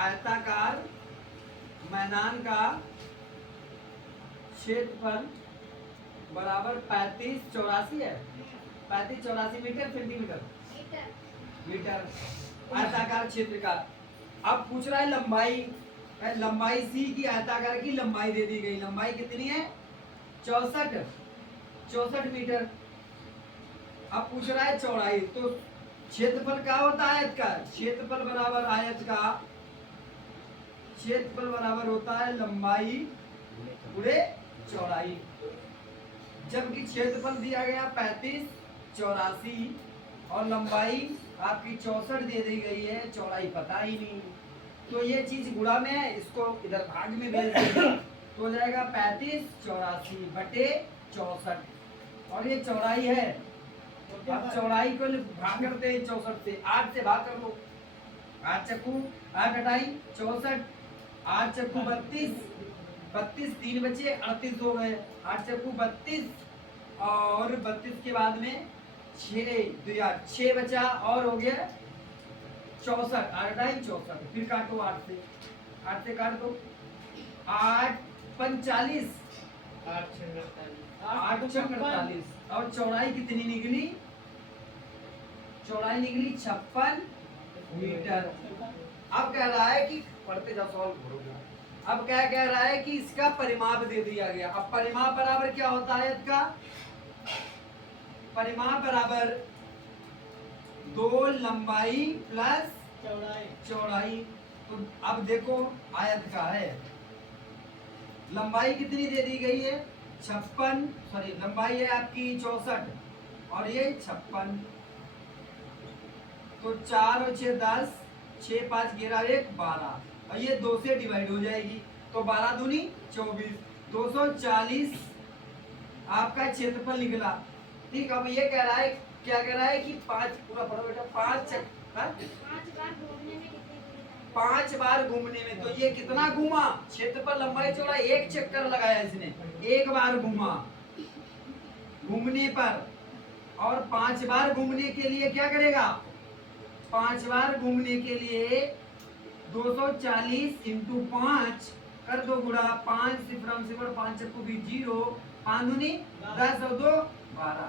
आयताकार मैदान का क्षेत्रफल बराबर 3584 है, 3584 मीटर सेंटीमीटर मीटर आयताकार क्षेत्र का। अब पूछ रहा है लंबाई, लंबाई सी की आयताकार की लंबाई दे दी गई, लंबाई कितनी है 64 मीटर। अब पूछ रहा है चौड़ाई, तो क्षेत्रफल क्या होता है आयत का, क्षेत्रफल बराबर आयत का क्षेत्रफल बराबर होता है लंबाई गुणे चौड़ाई। जबकि क्षेत्रफल दिया गया 3584 और लंबाई आपकी 64 दे दी गई है, चौड़ाई पता ही नहीं, तो ये चीज गुणा में है, इसको इधर भाग में भेज देंगे तो हो जाएगा 3584 बटे 64 और ये चौड़ाई है। अब चौड़ाई को भाग करते हैं 64 से, 8 से भाग कर लो, 8 चक्कू 8 हटाई 64, 8 चक्कू 32, 32 3 बचे 38 हो गए, 8 चक्कू 32 और 32 के बाद में 6 बचा और हो गया 64, 8 64, फिर काटो 8 से काट दो, 8 45, 8 48 और चौड़ाई कितनी निकली, चौड़ाई निकली 56 मीटर। अब कह रहा है कि पढ़ते जाओ सॉल्व, अब क्या कह रहा है कि इसका परिमाप दे दिया गया। अब परिमाप बराबर क्या होता है इसका, परिमाप बराबर 2 लंबाई प्लस चौड़ाई। तो अब देखो आयत का है, लंबाई कितनी दे दी गई है 56, सॉरी लंबाई है आपकी 64 और ये 56, तो 4 और 6 10, 6 5 11 1 12 और ये 2 से डिवाइड हो जाएगी, तो 12 दूनी 24, 240 आपका क्षेत्रफल निकला। ठीक, अब ये कह रहा है, क्या कह रहा है कि 5 पूरा पढ़ो बेटा, 5 बार घूमने में, तो ये कितना घूमा, क्षेत्रफल लंबाई चौड़ाई, एक चक्कर लगाया इसने, एक बार घूमा घूमने पर, और 5 बार घूमने के लिए क्या करेगा, 5 बार घूमने के लिए 240 इंटू 5 कर दो गुणा, 5 सिफरम सिफर 5 चक्कू भी 0, 5 दूनी 10 और 2 12।